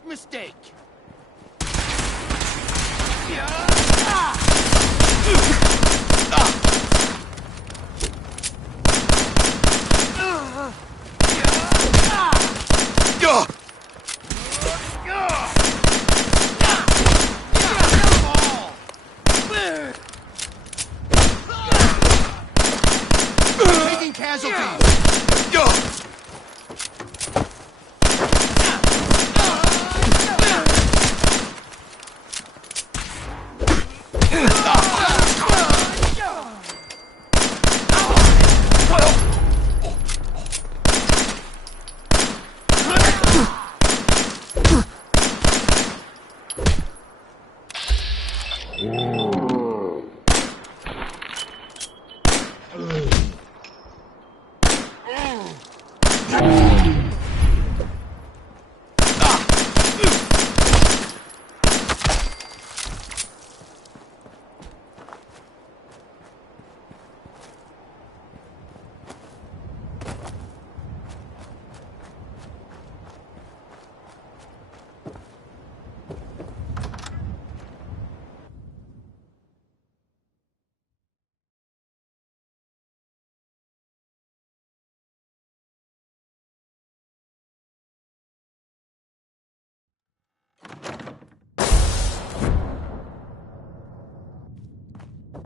first mistake. Taking casualties.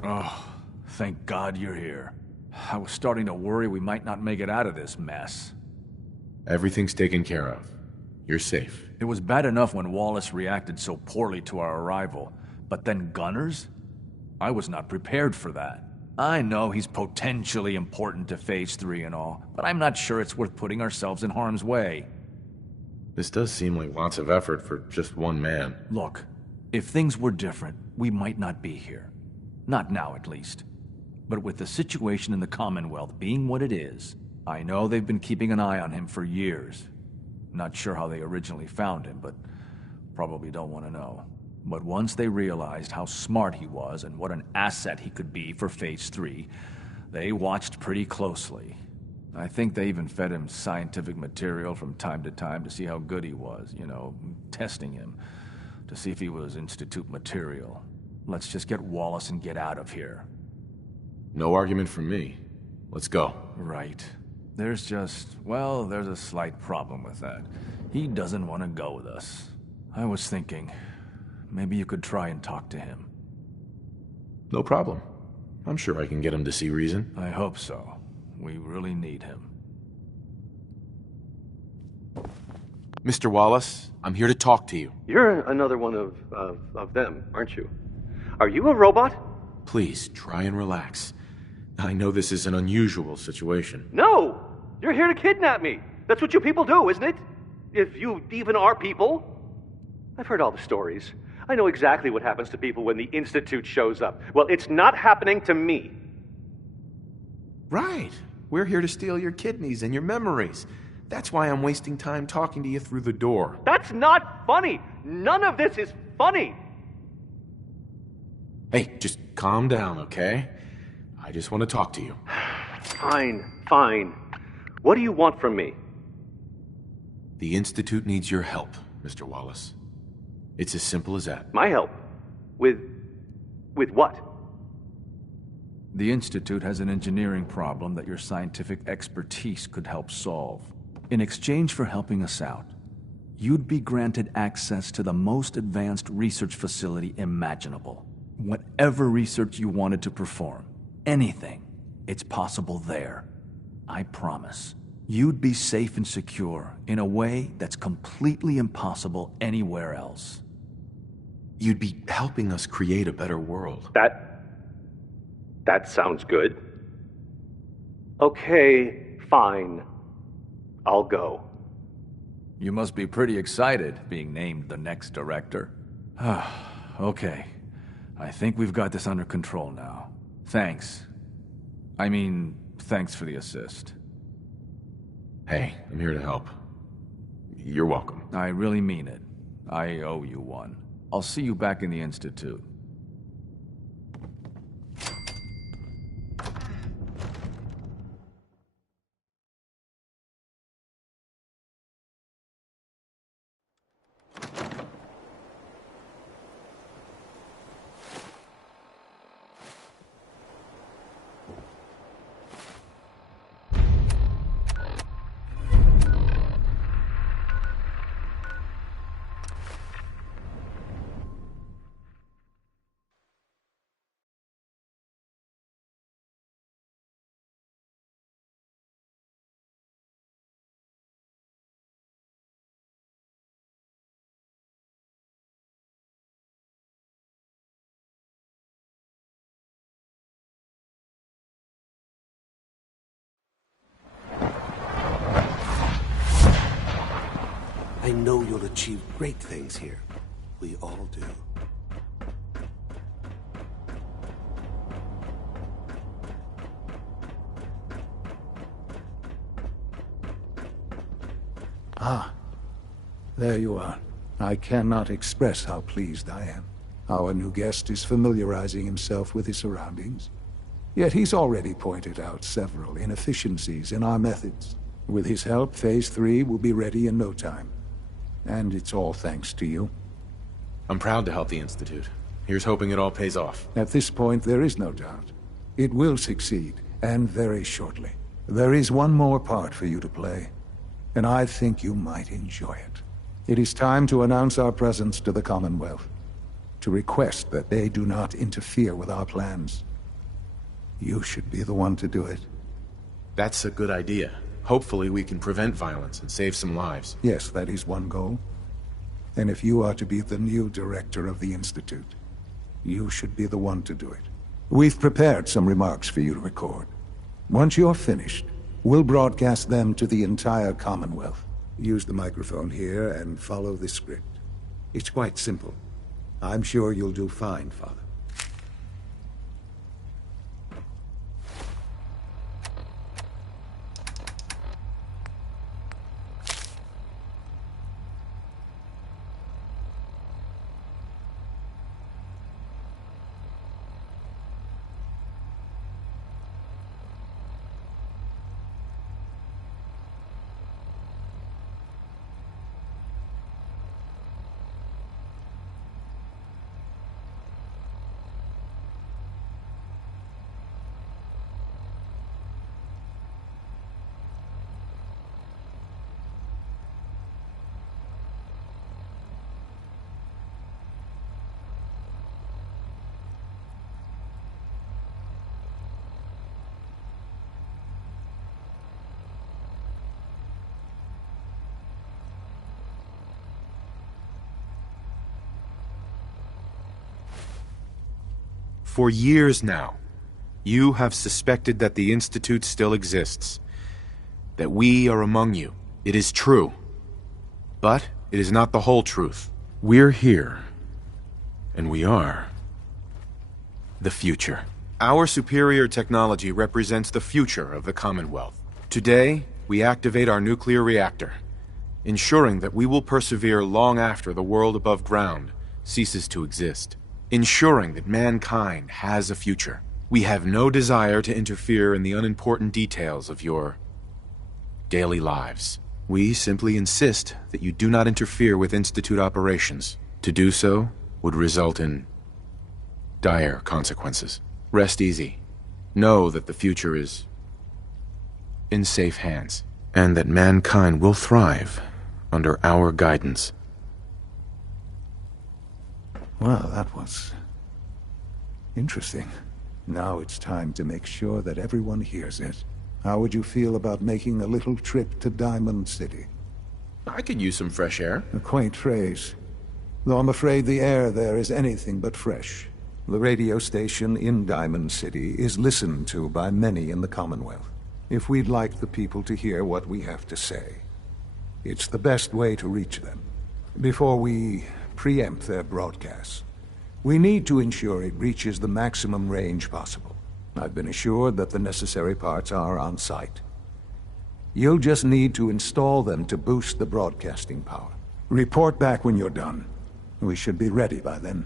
Oh, thank God you're here. I was starting to worry we might not make it out of this mess. Everything's taken care of. You're safe. It was bad enough when Wallace reacted so poorly to our arrival, but then gunners? I was not prepared for that. I know he's potentially important to Phase 3 and all, but I'm not sure it's worth putting ourselves in harm's way. This does seem like lots of effort for just one man. Look, if things were different, we might not be here. Not now, at least. But with the situation in the Commonwealth being what it is, I know they've been keeping an eye on him for years. Not sure how they originally found him, but probably don't want to know. But once they realized how smart he was and what an asset he could be for Phase 3, they watched pretty closely. I think they even fed him scientific material from time to time to see how good he was, testing him, to see if he was Institute material. Let's just get Wallace and get out of here. No argument from me. Let's go. Right. There's a slight problem with that. He doesn't want to go with us. I was thinking, maybe you could try and talk to him. No problem. I'm sure I can get him to see reason. I hope so. We really need him. Mr. Wallace, I'm here to talk to you. You're another one of them, aren't you? Are you a robot? Please, try and relax. I know this is an unusual situation. No! You're here to kidnap me. That's what you people do, isn't it? If you even are people. I've heard all the stories. I know exactly what happens to people when the Institute shows up. Well, it's not happening to me. Right. We're here to steal your kidneys and your memories. That's why I'm wasting time talking to you through the door. That's not funny. None of this is funny. Hey, just calm down, okay? I just want to talk to you. Fine. What do you want from me? The Institute needs your help, Mr. Wallace. It's as simple as that. My help? With what? The Institute has an engineering problem that your scientific expertise could help solve. In exchange for helping us out, you'd be granted access to the most advanced research facility imaginable. Whatever research you wanted to perform, anything, it's possible there. I promise. You'd be safe and secure in a way that's completely impossible anywhere else. You'd be helping us create a better world. That sounds good. Okay, fine. I'll go. You must be pretty excited being named the next director. Okay. I think we've got this under control now. Thanks. Thanks for the assist. Hey, I'm here to help. You're welcome. I really mean it. I owe you one. I'll see you back in the Institute. I know you'll achieve great things here. We all do. Ah, there you are. I cannot express how pleased I am. Our new guest is familiarizing himself with his surroundings. Yet he's already pointed out several inefficiencies in our methods. With his help, Phase 3 will be ready in no time. And it's all thanks to you. I'm proud to help the Institute. Here's hoping it all pays off. At this point, there is no doubt. It will succeed, and very shortly. There is one more part for you to play, and I think you might enjoy it. It is time to announce our presence to the Commonwealth, to request that they do not interfere with our plans. You should be the one to do it. That's a good idea. Hopefully we can prevent violence and save some lives. Yes, that is one goal. And if you are to be the new director of the Institute, you should be the one to do it. We've prepared some remarks for you to record. Once you're finished, we'll broadcast them to the entire Commonwealth. Use the microphone here and follow the script. It's quite simple. I'm sure you'll do fine, Father. For years now, you have suspected that the Institute still exists. That we are among you. It is true. But it is not the whole truth. We're here. And we are the future. Our superior technology represents the future of the Commonwealth. Today, we activate our nuclear reactor, ensuring that we will persevere long after the world above ground ceases to exist. Ensuring that mankind has a future. We have no desire to interfere in the unimportant details of your daily lives. We simply insist that you do not interfere with Institute operations. To do so would result in dire consequences. Rest easy. Know that the future is in safe hands, and that mankind will thrive under our guidance. Well, that was interesting. Now it's time to make sure that everyone hears it. How would you feel about making a little trip to Diamond City? I could use some fresh air. A quaint phrase, though I'm afraid the air there is anything but fresh. The radio station in Diamond City is listened to by many in the Commonwealth. If we'd like the people to hear what we have to say, it's the best way to reach them. Before we preempt their broadcasts, we need to ensure it reaches the maximum range possible. I've been assured that the necessary parts are on site. You'll just need to install them to boost the broadcasting power. Report back when you're done. We should be ready by then.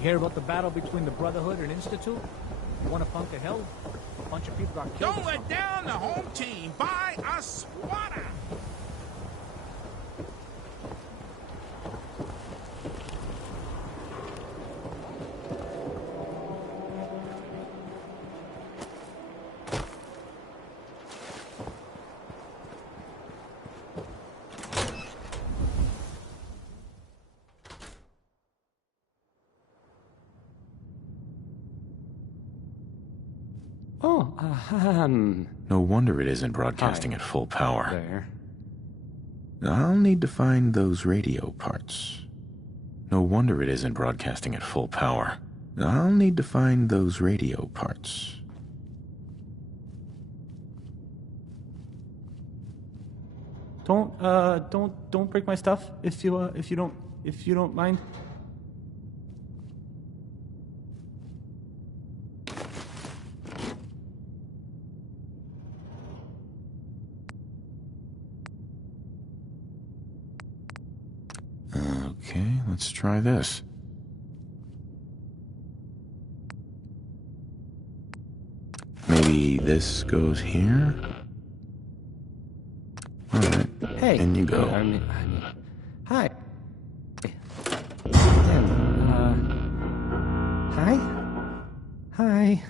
You hear about the battle between the Brotherhood and Institute? You want a punk of hell? A bunch of people got killed. Don't let down the home team. Buy a swatter. Oh, No wonder it isn't broadcasting Hi. at full power. there. I'll need to find those radio parts. No wonder it isn't broadcasting at full power. I'll need to find those radio parts. Don't break my stuff if you don't mind. Okay, let's try this. Maybe this goes here? Alright, Hey. in you go. I mean, hi. Hi. Hi.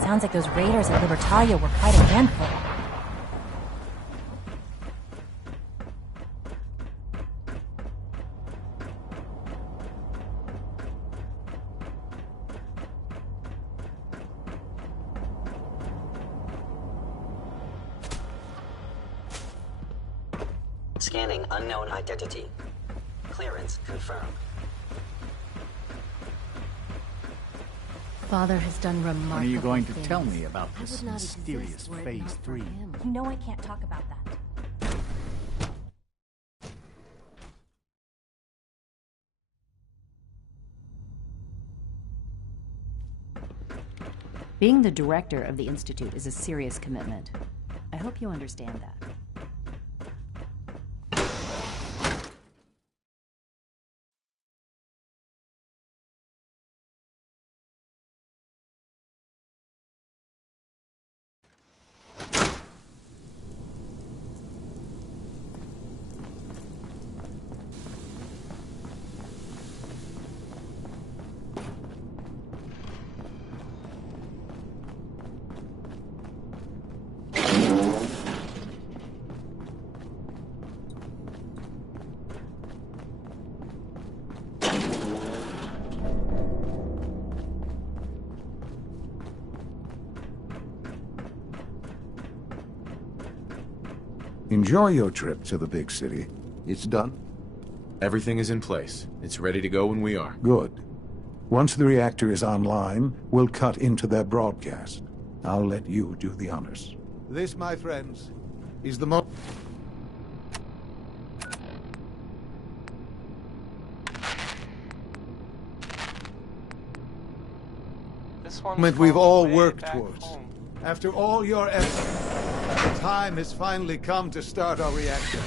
Sounds like those raiders at Libertalia were quite a handful. Scanning unknown identity. Clearance confirmed. Father has done remarkable When are you going to things. tell me about I this would not mysterious exist were it Phase not for 3? him. You know I can't talk about that. Being the director of the Institute is a serious commitment. I hope you understand that. Enjoy your trip to the big city. It's done? Everything is in place. It's ready to go when we are. Good. Once the reactor is online, we'll cut into their broadcast. I'll let you do the honors. This, my friends, is the moment we've all worked towards. After all your effort, the time has finally come to start our reactor.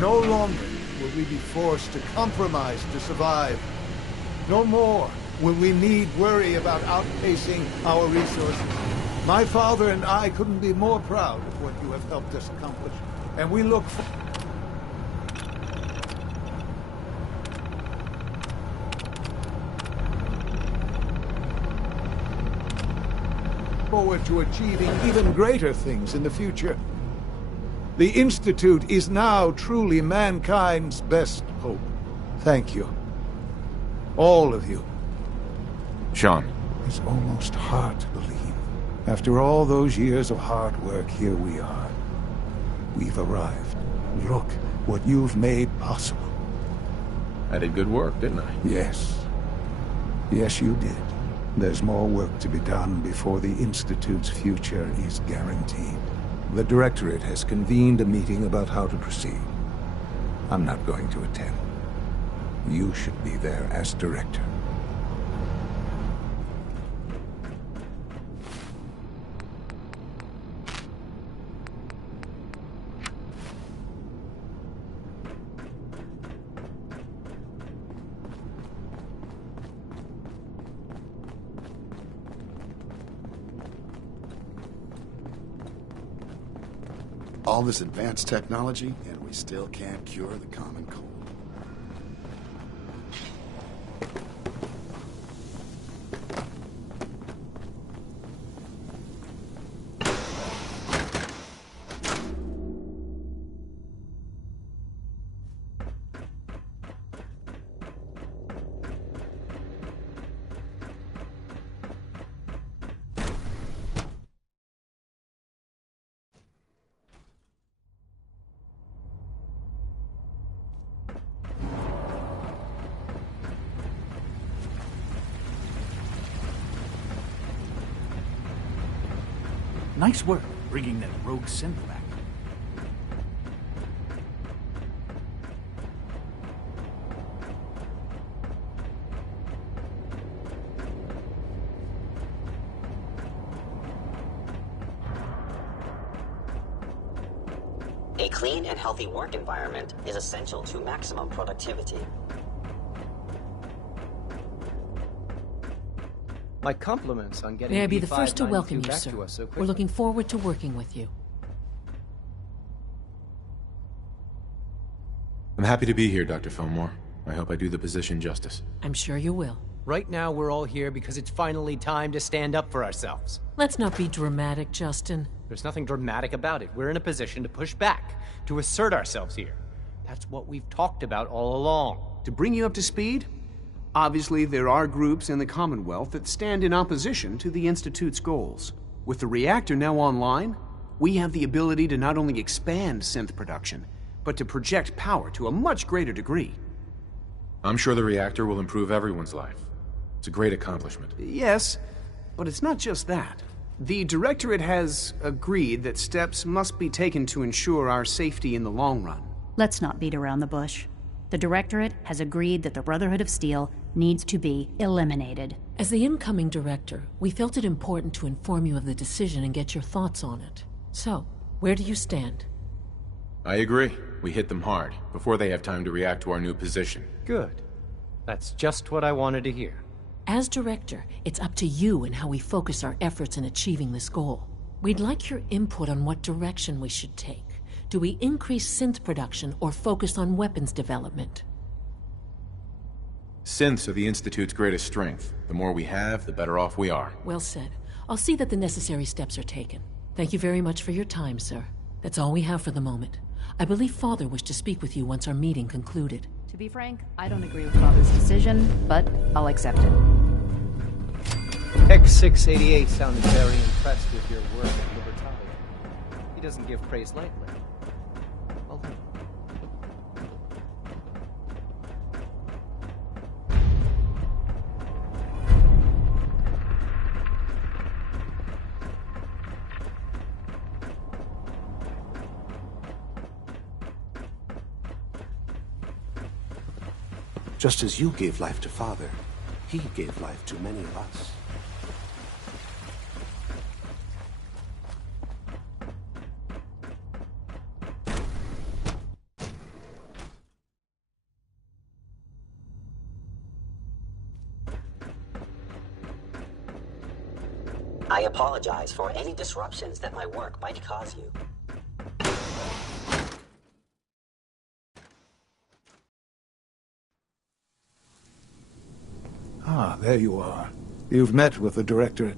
No longer will we be forced to compromise to survive. No more will we need worry about outpacing our resources. My father and I couldn't be more proud of what you have helped us accomplish, and we look forward to achieving even greater things in the future. The Institute is now truly mankind's best hope. Thank you. All of you. Sean. It's almost hard to believe. After all those years of hard work, here we are. We've arrived. Look what you've made possible. I did good work, didn't I? Yes. Yes, you did. There's more work to be done before the Institute's future is guaranteed. The Directorate has convened a meeting about how to proceed. I'm not going to attend. You should be there as Director. All this advanced technology, and we still can't cure the common cold. Nice work bringing that rogue synth back. A clean and healthy work environment is essential to maximum productivity. My compliments on getting May I be the B592 first to welcome you, back sir. to us so quickly. We're looking forward to working with you. I'm happy to be here, Dr. Fillmore. I hope I do the position justice. I'm sure you will. Right now, we're all here because it's finally time to stand up for ourselves. Let's not be dramatic, Justin. There's nothing dramatic about it. We're in a position to push back, to assert ourselves here. That's what we've talked about all along. To bring you up to speed, obviously there are groups in the Commonwealth that stand in opposition to the Institute's goals. With the reactor now online, we have the ability to not only expand synth production, but to project power to a much greater degree. I'm sure the reactor will improve everyone's life. It's a great accomplishment. Yes, but it's not just that. The Directorate has agreed that steps must be taken to ensure our safety in the long run. Let's not beat around the bush. The Directorate has agreed that the Brotherhood of Steel needs to be eliminated. As the incoming director, we felt it important to inform you of the decision and get your thoughts on it. So, where do you stand? I agree. We hit them hard, before they have time to react to our new position. Good. That's just what I wanted to hear. As director, it's up to you and how we focus our efforts in achieving this goal. We'd like your input on what direction we should take. Do we increase synth production or focus on weapons development? Synths are the Institute's greatest strength. The more we have, the better off we are. Well said. I'll see that the necessary steps are taken. Thank you very much for your time, sir. That's all we have for the moment. I believe Father wished to speak with you once our meeting concluded. To be frank, I don't agree with Father's decision, but I'll accept it. X688 sounded very impressed with your work at Libertalia. He doesn't give praise lightly. Well done. Just as you gave life to Father, he gave life to many of us. I apologize for any disruptions that my work might cause you. Ah, there you are. You've met with the Directorate.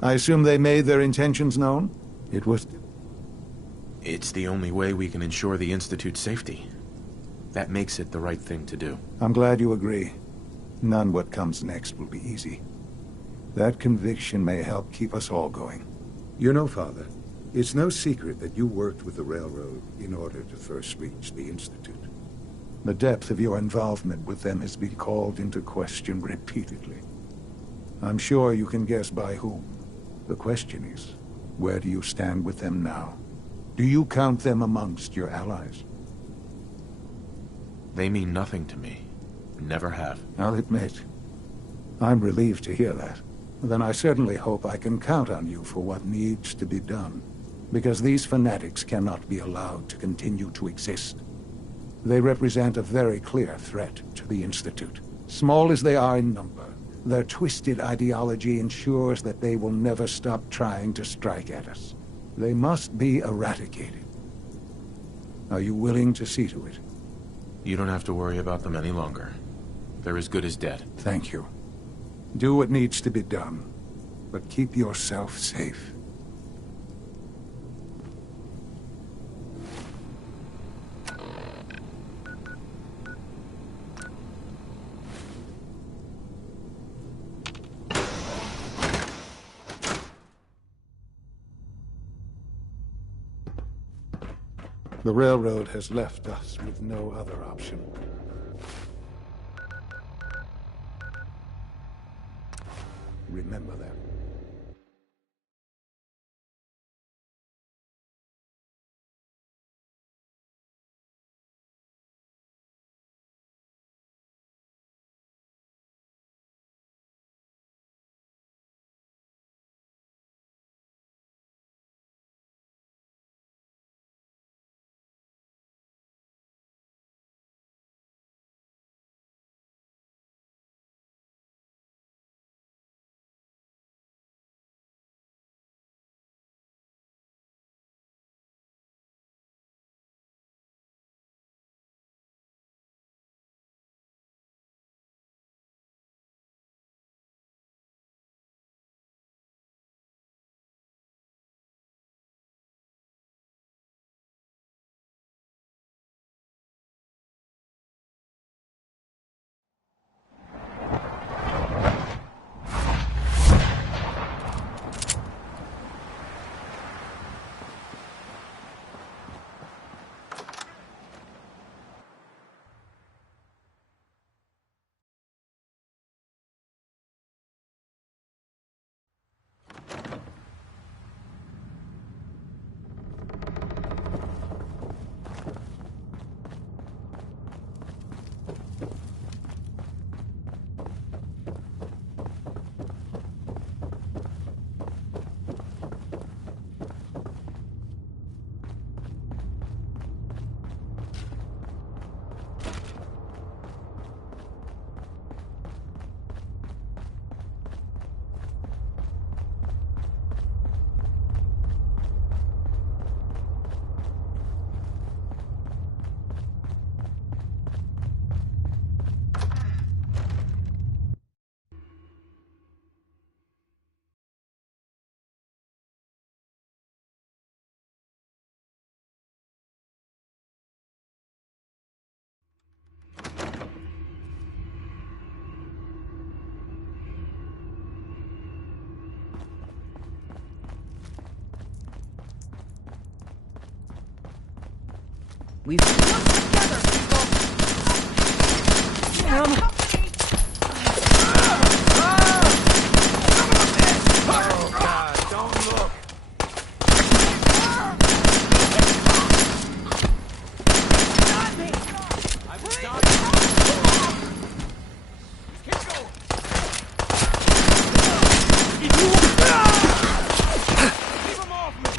I assume they made their intentions known? It was... It's the only way we can ensure the Institute's safety. That makes it the right thing to do. I'm glad you agree. None what comes next will be easy. That conviction may help keep us all going. You know, Father, it's no secret that you worked with the Railroad in order to first reach the Institute. The depth of your involvement with them has been called into question repeatedly. I'm sure you can guess by whom. The question is, where do you stand with them now? Do you count them amongst your allies? They mean nothing to me. Never have. I'll admit, I'm relieved to hear that. Then I certainly hope I can count on you for what needs to be done. Because these fanatics cannot be allowed to continue to exist. They represent a very clear threat to the Institute. Small as they are in number, their twisted ideology ensures that they will never stop trying to strike at us. They must be eradicated. Are you willing to see to it? You don't have to worry about them any longer. They're as good as dead. Thank you. Do what needs to be done, but keep yourself safe. The railroad has left us with no other option. Remember that. We've come together, people! Damn! Oh, God, don't look! I was dying! Keep going! Keep him off me!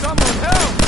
Someone help!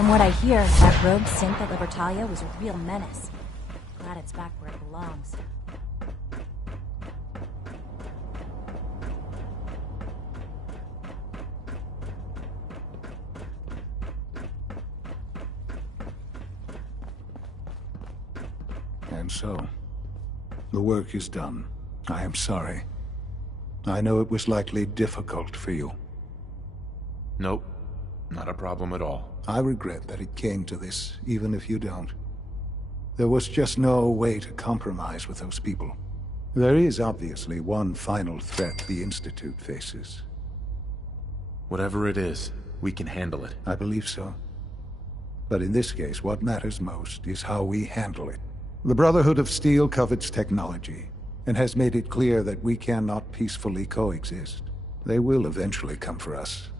From what I hear, that rogue synth at Libertalia was a real menace. Glad it's back where it belongs. And so, the work is done. I am sorry. I know it was likely difficult for you. Nope. Not a problem at all. I regret that it came to this, even if you don't. There was just no way to compromise with those people. There is obviously one final threat the Institute faces. Whatever it is, we can handle it. I believe so. But in this case, what matters most is how we handle it. The Brotherhood of Steel covets technology, and has made it clear that we cannot peacefully coexist. They will eventually come for us,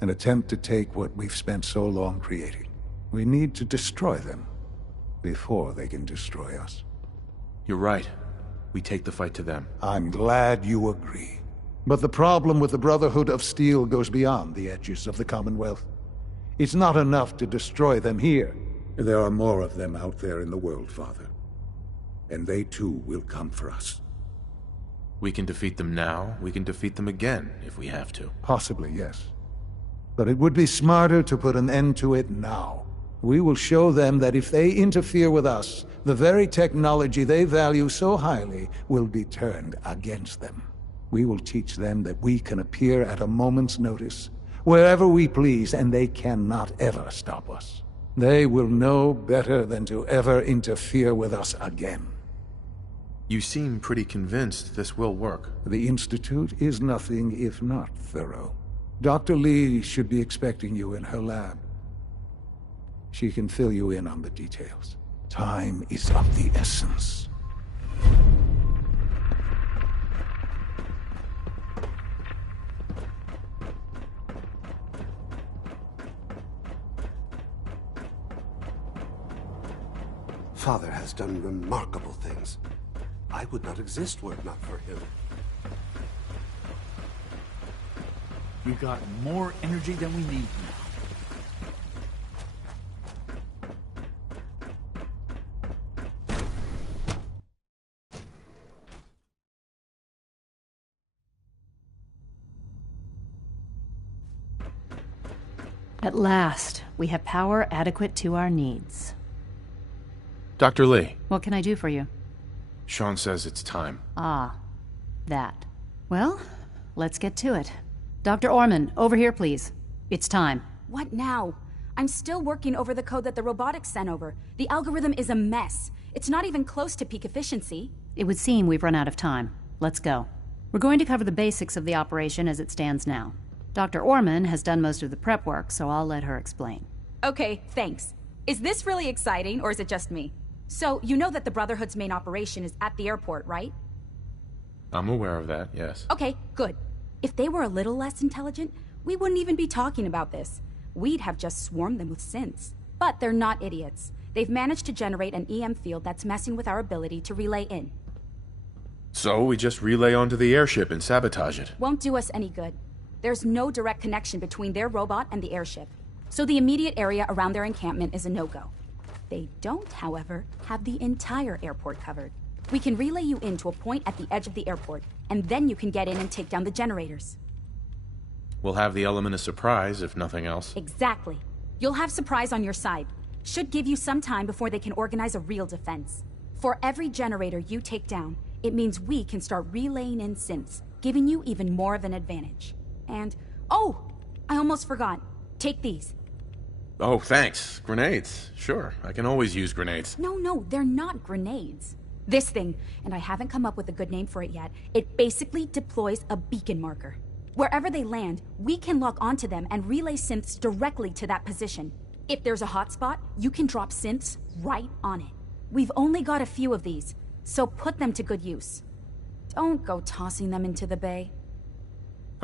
and attempt to take what we've spent so long creating. We need to destroy them before they can destroy us. You're right. We take the fight to them. I'm glad you agree. But the problem with the Brotherhood of Steel goes beyond the edges of the Commonwealth. It's not enough to destroy them here. There are more of them out there in the world, Father. And they too will come for us. We can defeat them now, we can defeat them again, if we have to. Possibly, yes. But it would be smarter to put an end to it now. We will show them that if they interfere with us, the very technology they value so highly will be turned against them. We will teach them that we can appear at a moment's notice, wherever we please, and they cannot ever stop us. They will know better than to ever interfere with us again. You seem pretty convinced this will work. The Institute is nothing if not thorough. Dr. Lee should be expecting you in her lab. She can fill you in on the details. Time is of the essence. Father has done remarkable things. I would not exist were it not for him. We got more energy than we need now. At last, we have power adequate to our needs. Dr. Lee. What can I do for you? Sean says it's time. Ah, that. Well, let's get to it. Dr. Orman, over here, please. It's time. What now? I'm still working over the code that the robotics sent over. The algorithm is a mess. It's not even close to peak efficiency. It would seem we've run out of time. Let's go. We're going to cover the basics of the operation as it stands now. Dr. Orman has done most of the prep work, so I'll let her explain. Okay, thanks. Is this really exciting, or is it just me? So, you know that the Brotherhood's main operation is at the airport, right? I'm aware of that, yes. Okay, good. If they were a little less intelligent, we wouldn't even be talking about this. We'd have just swarmed them with synths. But they're not idiots. They've managed to generate an EM field that's messing with our ability to relay in. So we just relay onto the airship and sabotage it. Won't do us any good. There's no direct connection between their robot and the airship. So the immediate area around their encampment is a no-go. They don't, however, have the entire airport covered. We can relay you into a point at the edge of the airport, and then you can get in and take down the generators. We'll have the element of surprise, if nothing else. Exactly. You'll have surprise on your side. Should give you some time before they can organize a real defense. For every generator you take down, it means we can start relaying in synths, giving you even more of an advantage. And, oh, I almost forgot. Take these. Oh, thanks. Grenades. Sure, I can always use grenades. No, they're not grenades. This thing, and I haven't come up with a good name for it yet, it basically deploys a beacon marker. Wherever they land, we can lock onto them and relay synths directly to that position. If there's a hotspot, you can drop synths right on it. We've only got a few of these, so put them to good use. Don't go tossing them into the bay.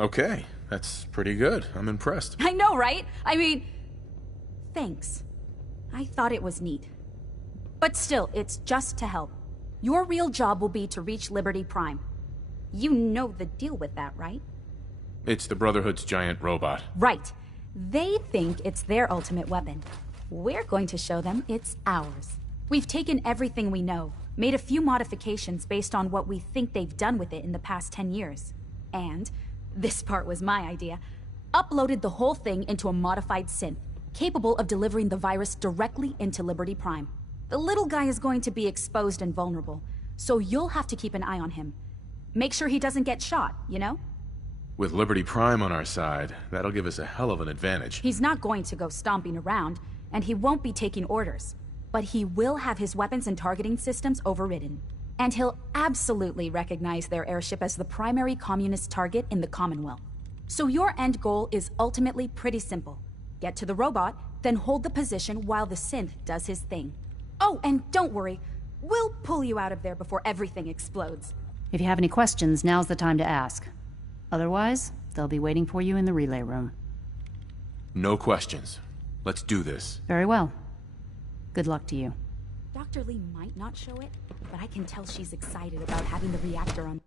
Okay, that's pretty good. I'm impressed. I know, right? I mean... Thanks. I thought it was neat. But still, it's just to help. Your real job will be to reach Liberty Prime. You know the deal with that, right? It's the Brotherhood's giant robot. Right. They think it's their ultimate weapon. We're going to show them it's ours. We've taken everything we know, made a few modifications based on what we think they've done with it in the past 10 years. And, this part was my idea, uploaded the whole thing into a modified synth, capable of delivering the virus directly into Liberty Prime. The little guy is going to be exposed and vulnerable, so you'll have to keep an eye on him. Make sure he doesn't get shot, you know? With Liberty Prime on our side, that'll give us a hell of an advantage. He's not going to go stomping around, and he won't be taking orders. But he will have his weapons and targeting systems overridden. And he'll absolutely recognize their airship as the primary communist target in the Commonwealth. So your end goal is ultimately pretty simple. Get to the robot, then hold the position while the synth does his thing. Oh, and don't worry. We'll pull you out of there before everything explodes. If you have any questions, now's the time to ask. Otherwise, they'll be waiting for you in the relay room. No questions. Let's do this. Very well. Good luck to you. Dr. Lee might not show it, but I can tell she's excited about having the reactor on.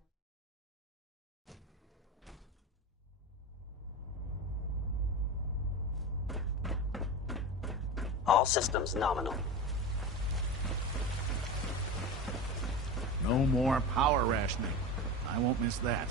All systems nominal. No more power rationing. I won't miss that.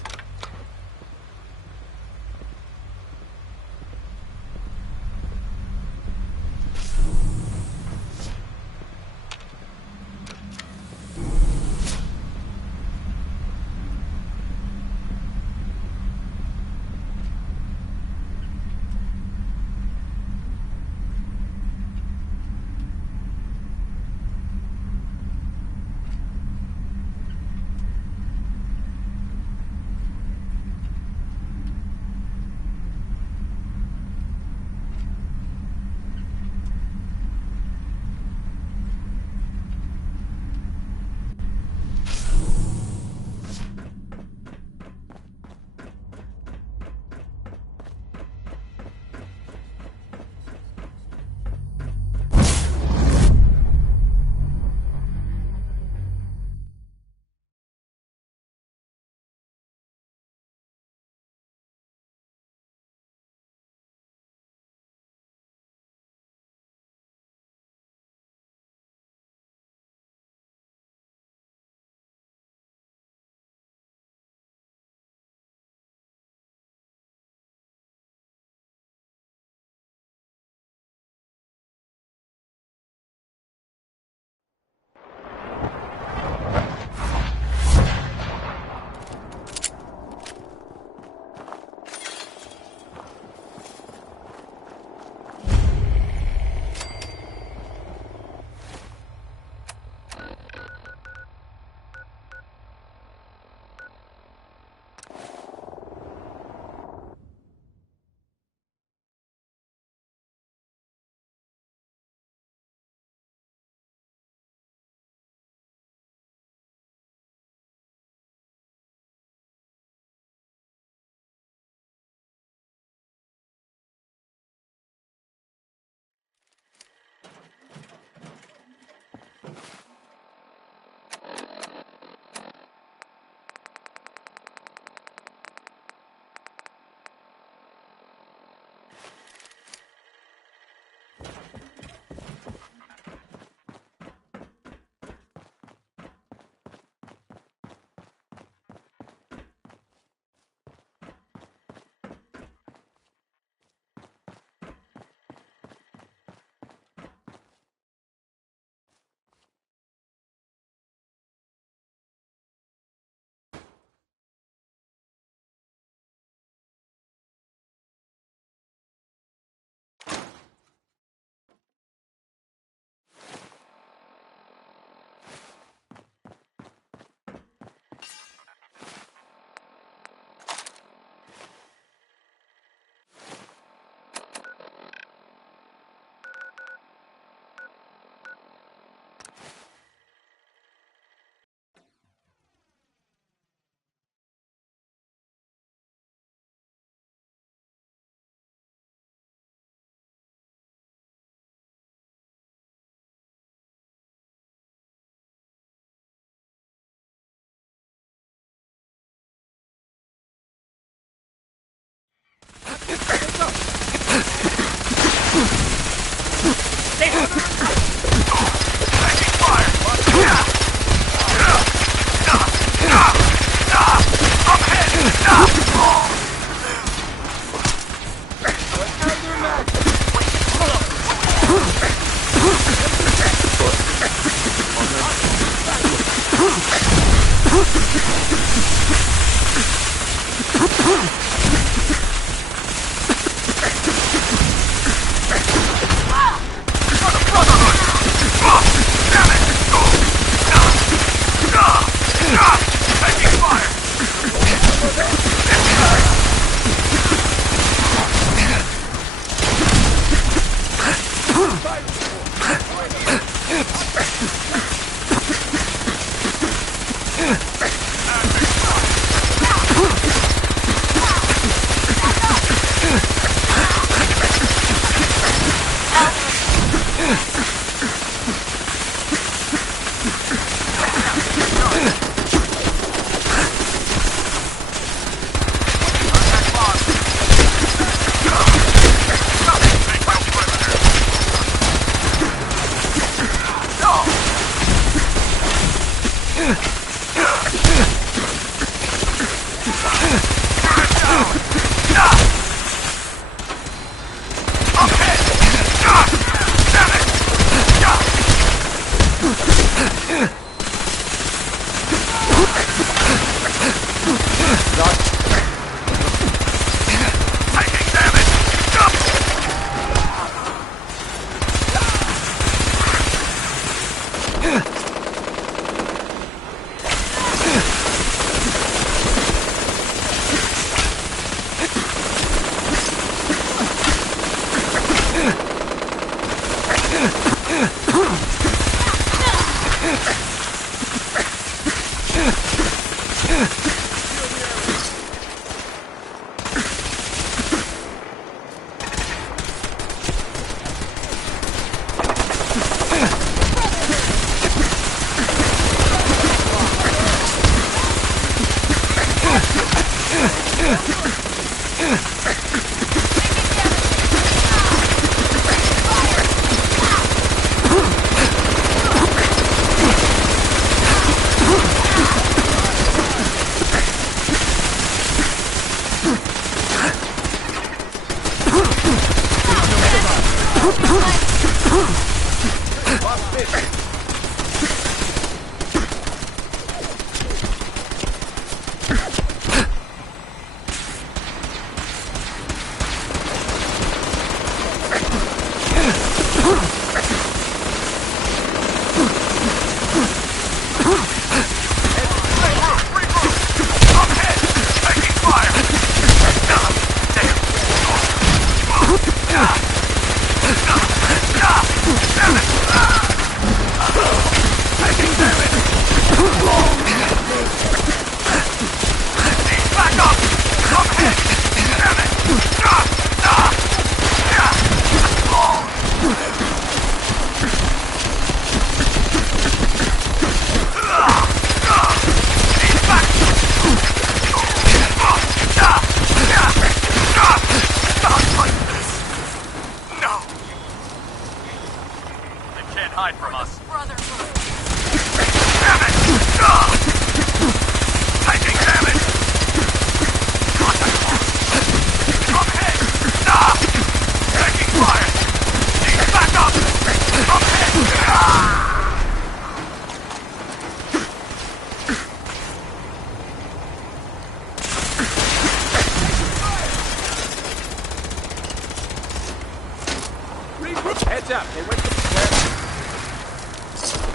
Heads up. They went to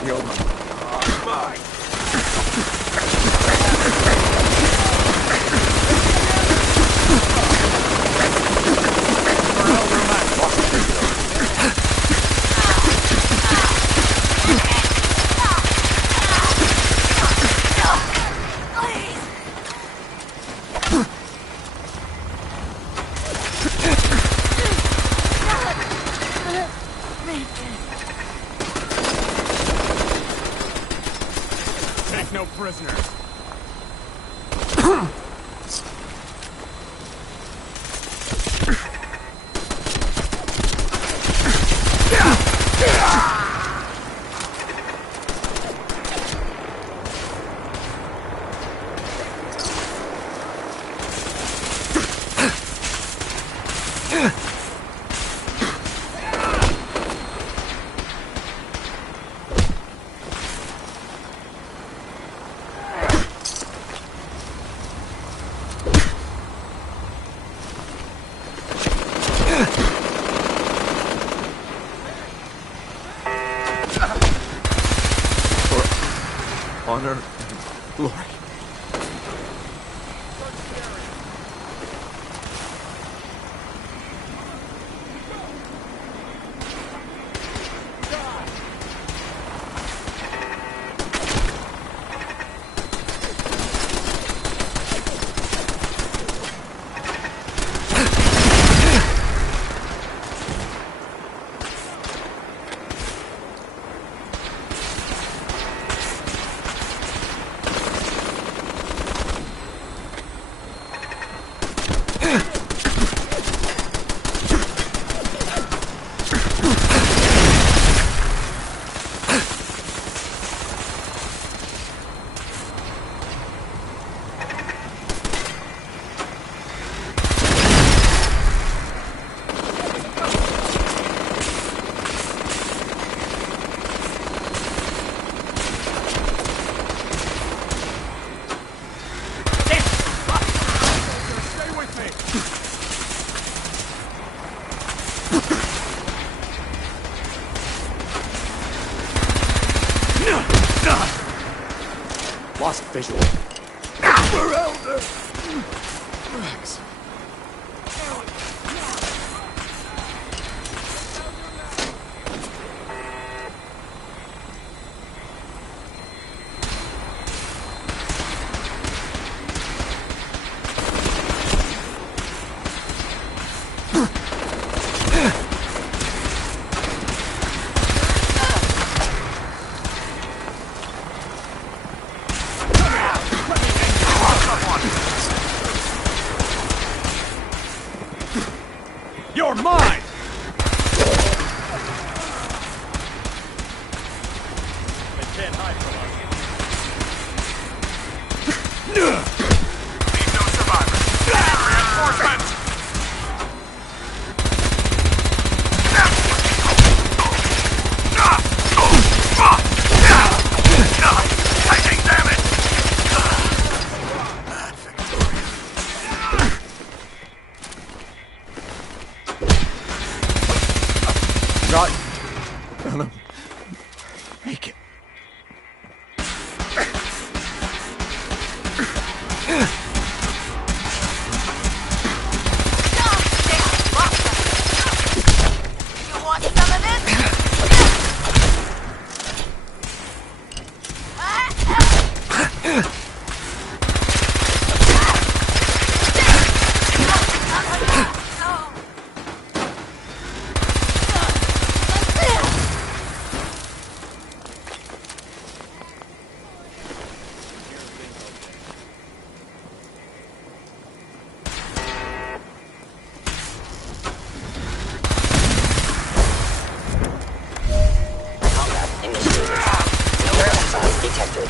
Yo. Fine. Take no prisoners. Lord. Lost visual. We're elder. Rex. You're mine! They can't hide from us. Leave no survivors. Reinforcements! Taking damage! Not gonna make it. You want some of this? Detected.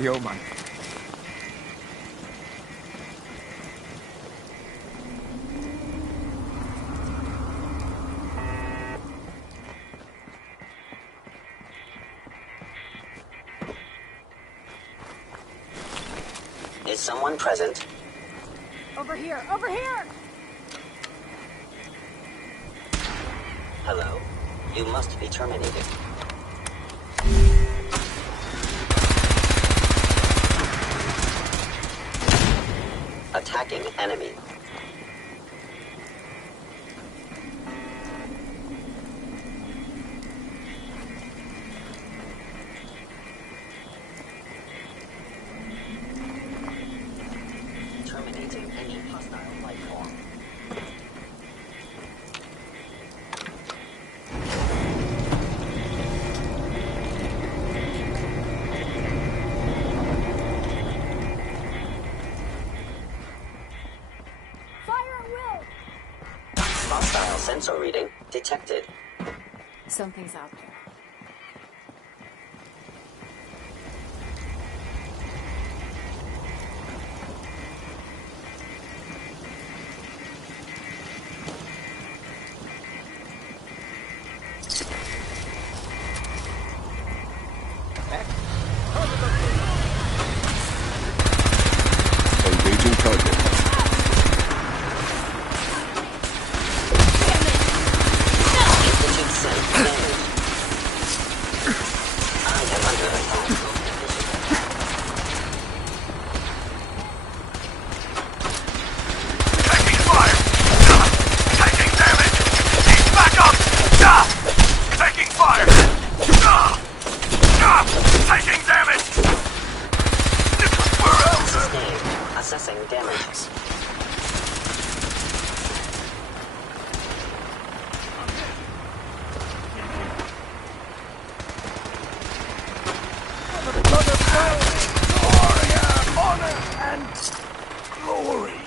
Yo, man. Is someone present? Over here! Over here! Hello? You must be terminated. Attacking enemy. Terminating any hostile life form. Hostile sensor reading detected. Something's out there. Engaging target. Assessing damage. Honor and glory.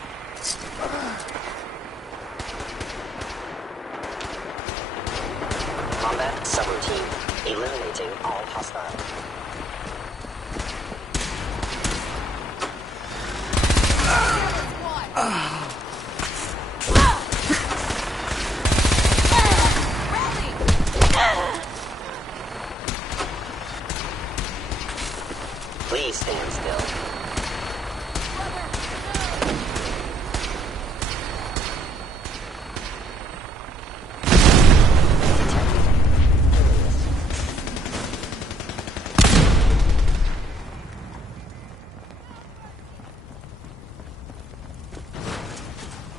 Combat subroutine. Eliminating all hostiles. Please stand still.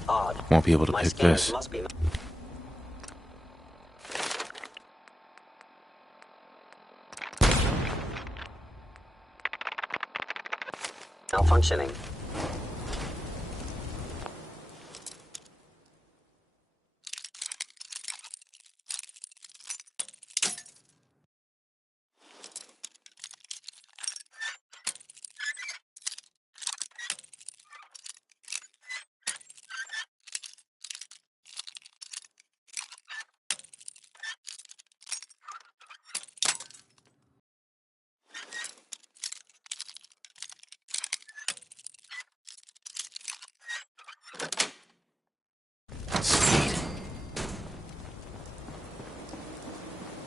Odd. Won't be able to My pick scanners this. must be malfunctioning.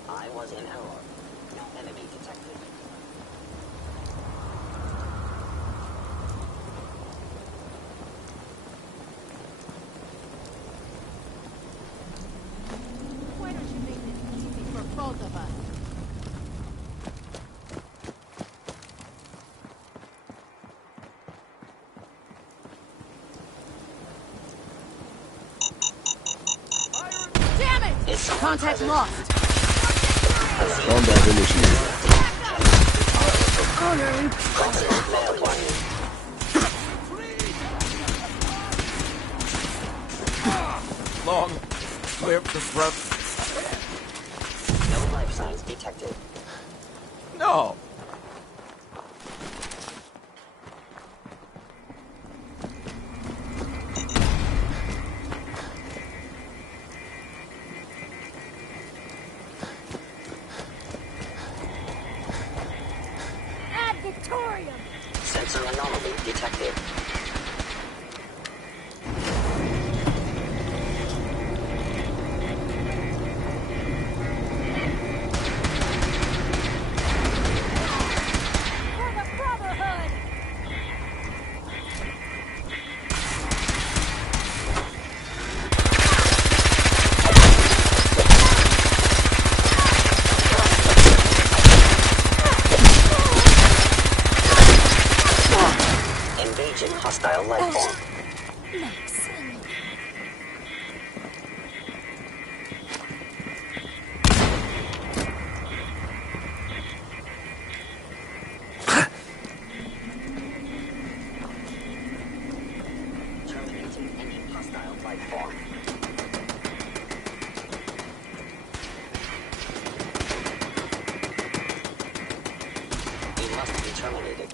I was in error. No enemy detected. Why don't you make this easy for both of us? Damn it! Is someone Contact present? lost. Combat initiated. Crossing mail warning. Long live the brother. No life signs detected. No. Ad Victorium. Sensor anomaly detected. For the Brotherhood. Engaging hostile life form. Terminating any hostile life form. You must be terminated.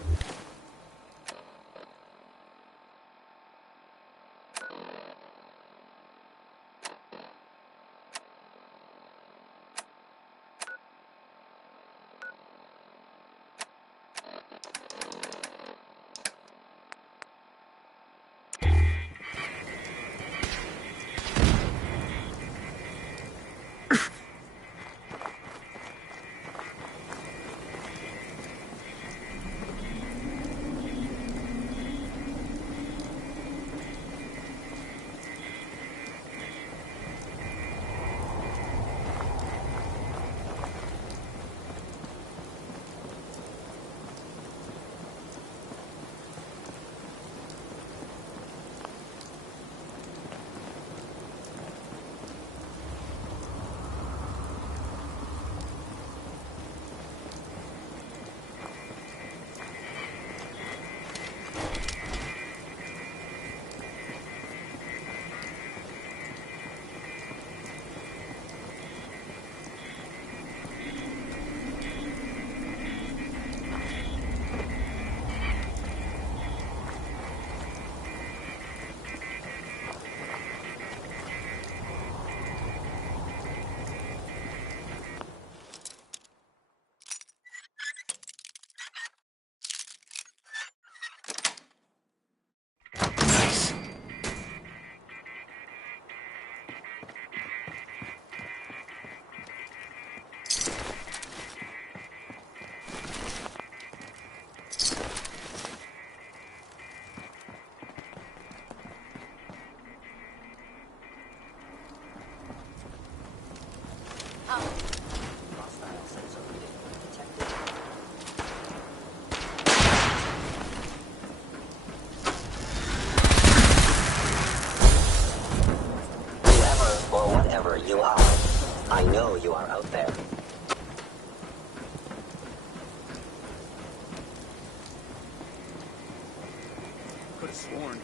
could have sworn.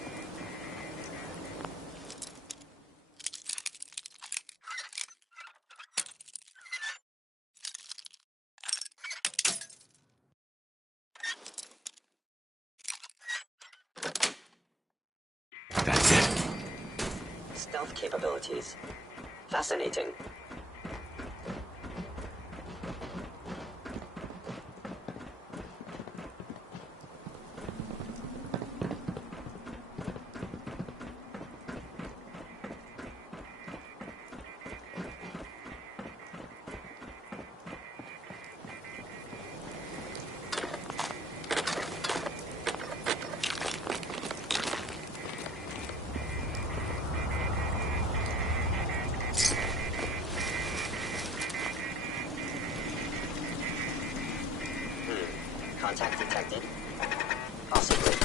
That's it. Stealth capabilities. Fascinating. Contact detected. Possibly.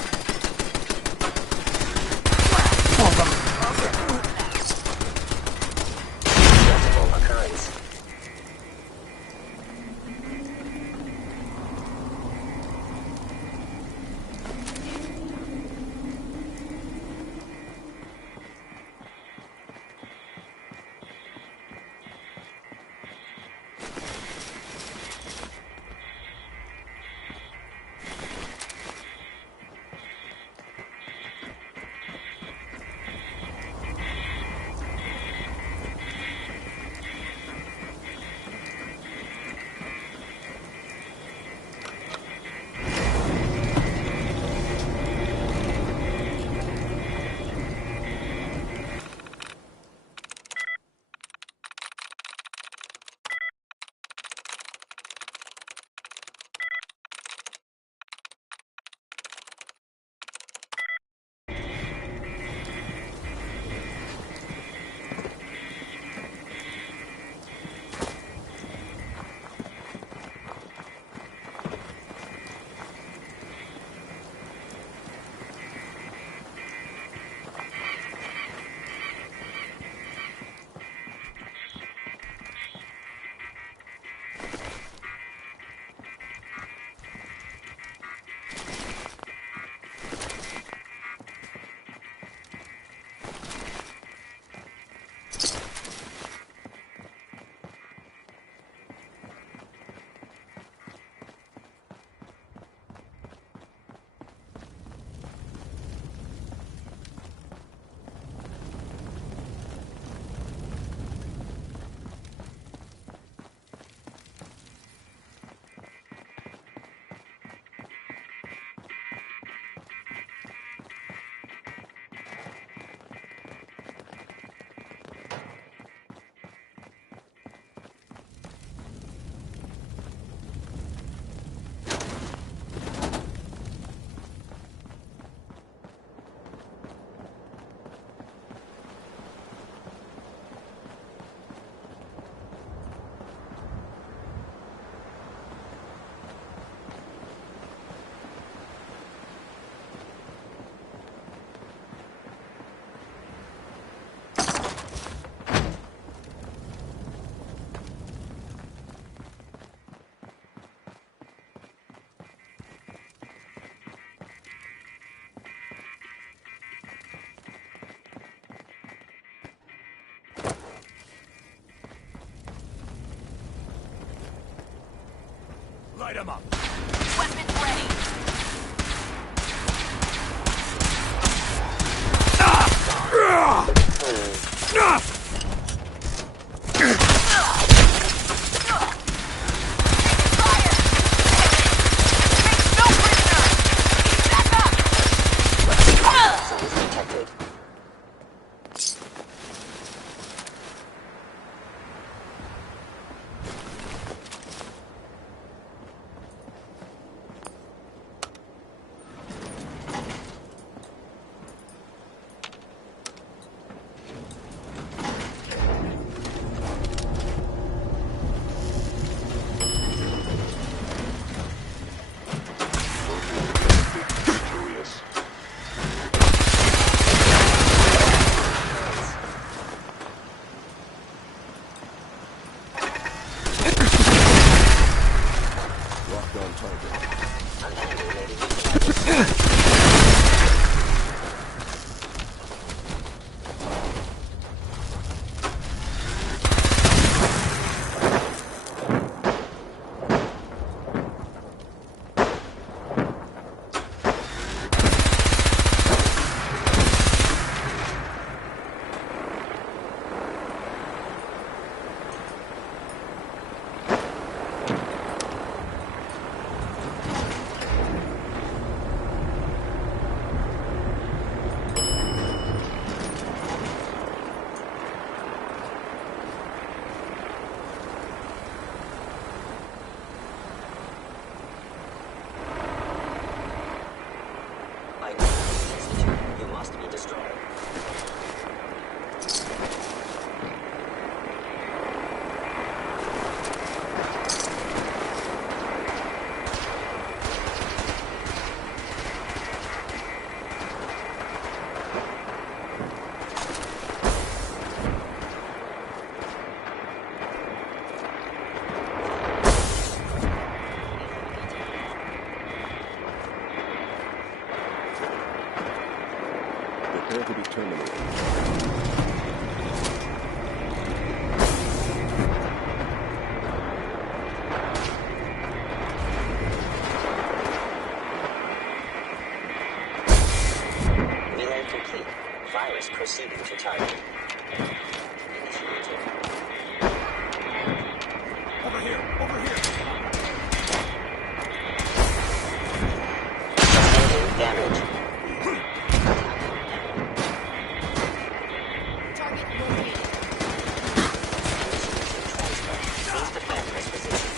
Multiple occurrence. Light him up. Weapons ready. my institute, you must be destroyed. Prepare to be terminated. Relay complete. Virus proceeding to target. Initiated. Over here! Over here! Sustaining damage. Please defend this position.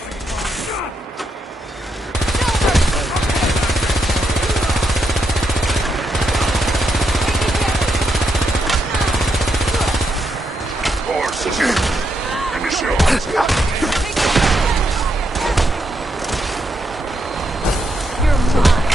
Horses in! Initialize! You're mine.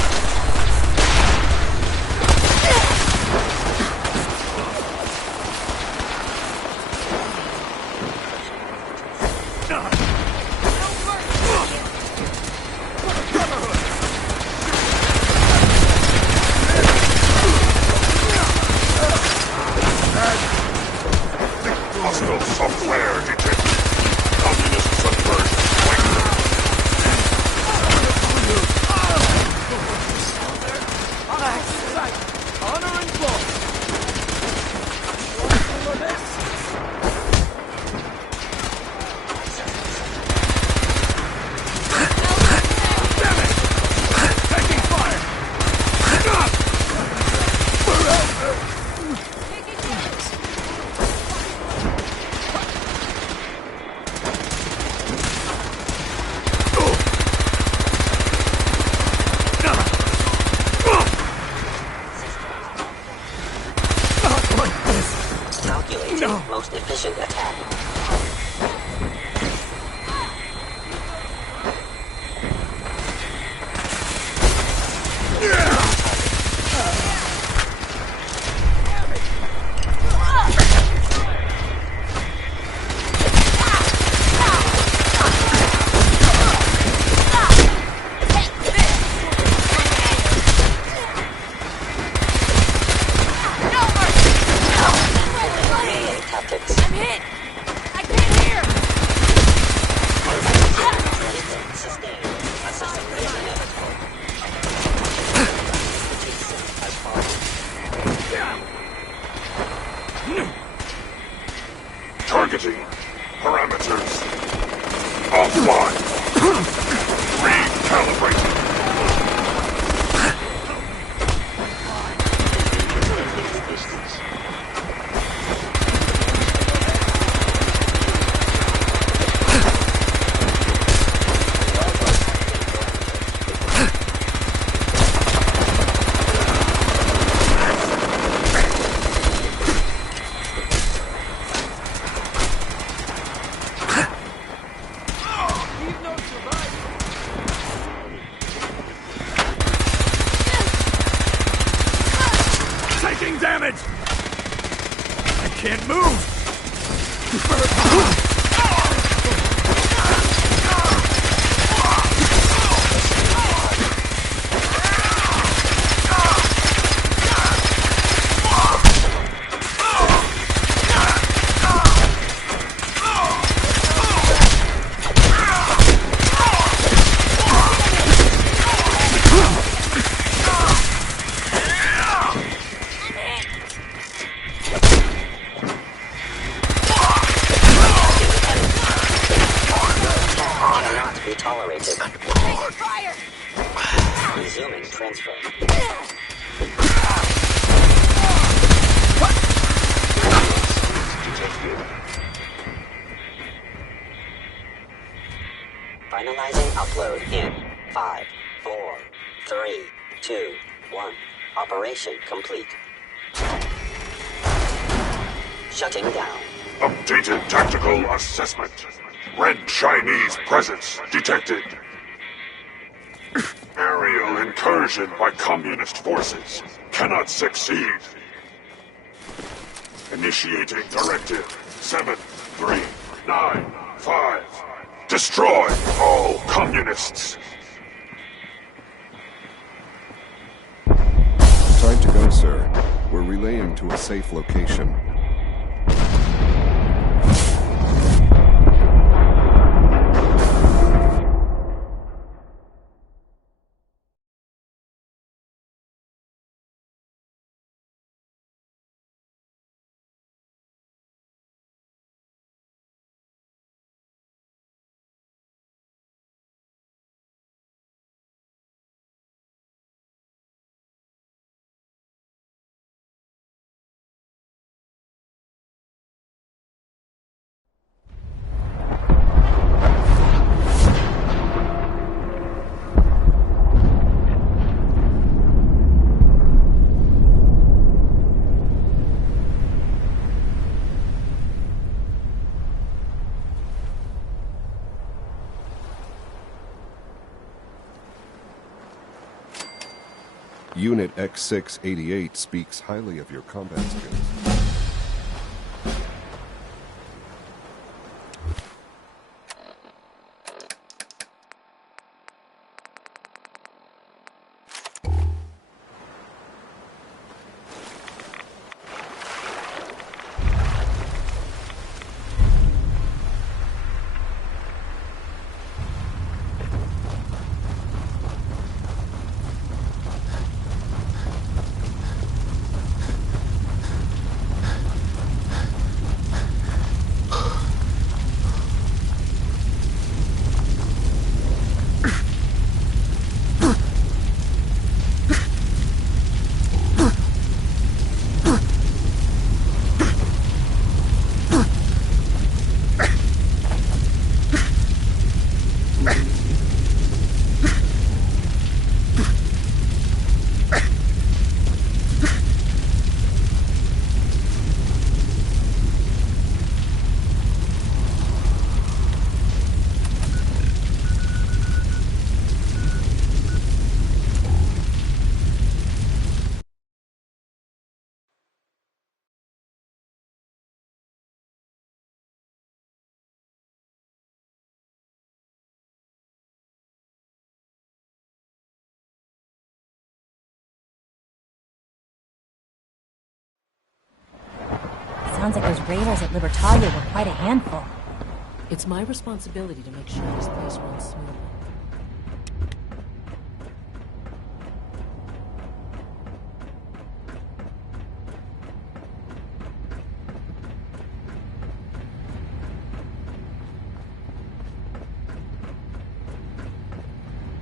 Hostile software detected. Communist subversion. Honor and glory. For this. Taking fire! Calculating most efficient attack. Tactics. I'm hit. I can't hear. Sustained. A system is inevitable. Has fallen. Targeting. Parameters. Offline. Recalibrating. Distance. Taking damage! I can't move! Tolerated. Fire! Resuming transfer. Finalizing upload in 5, 4, 3, 2, 1. Operation complete. Shutting down. Updated tactical assessment. Red Chinese presence detected. Aerial incursion by communist forces cannot succeed. Initiating directive 7395. Destroy all communists. Time to go, sir. We're relaying to a safe location. Unit X688 speaks highly of your combat skills. Sounds like those raiders at Libertalia were quite a handful. It's my responsibility to make sure this place runs smoothly.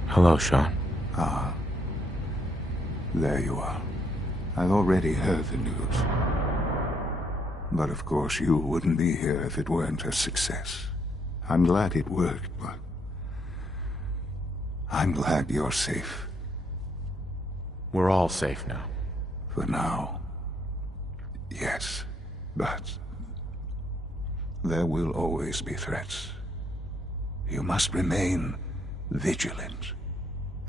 Hello, Sean. Ah. There you are. I've already heard the news. But of course you wouldn't be here if it weren't a success. I'm glad it worked, but I'm glad you're safe. We're all safe now. For now. Yes, but there will always be threats. You must remain vigilant.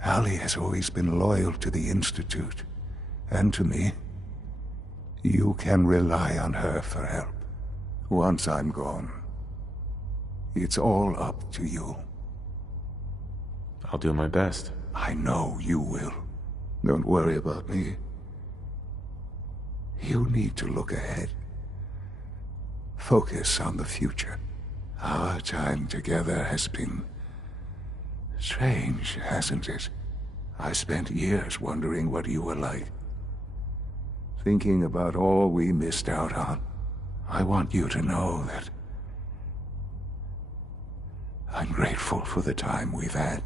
Ali has always been loyal to the Institute, and to me. You can rely on her for help. Once I'm gone, it's all up to you. I'll do my best. I know you will. Don't worry about me. You need to look ahead. Focus on the future. Our time together has been strange, hasn't it? I spent years wondering what you were like. Thinking about all we missed out on. I want you to know that I'm grateful for the time we've had.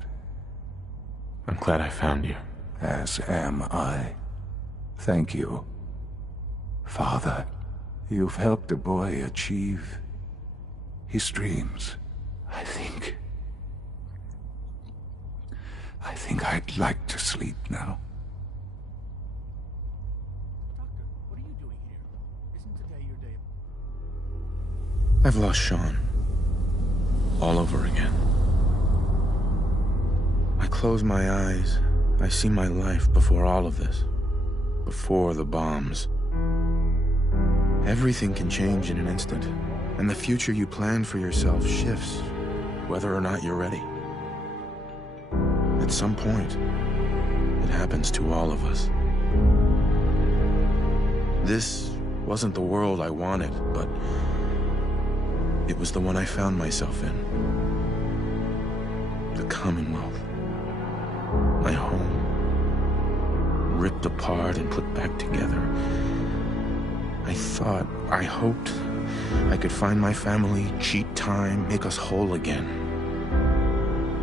I'm glad I found you. As am I. Thank you. Father, you've helped a boy achieve his dreams. I think I'd like to sleep now. I've lost Sean. All over again. I close my eyes. I see my life before all of this. Before the bombs. Everything can change in an instant, and the future you plan for yourself shifts, whether or not you're ready. At some point, it happens to all of us. This wasn't the world I wanted, but it was the one I found myself in. The Commonwealth. My home. Ripped apart and put back together. I hoped I could find my family, cheat time, make us whole again.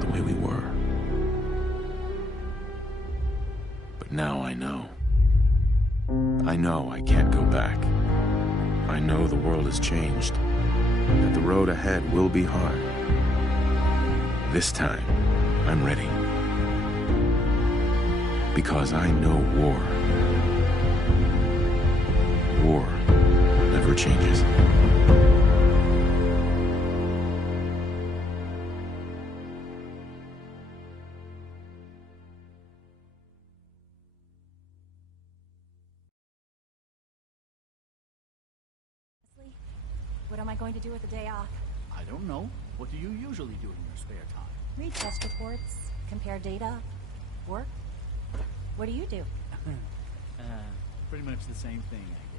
The way we were. But now I know. I know I can't go back. I know the world has changed. That the road ahead will be hard. This time, I'm ready. Because I know war. War never changes. What am I going to do with the day off? I don't know. What do you usually do in your spare time? Read test reports, compare data, work. What do you do? Pretty much the same thing, I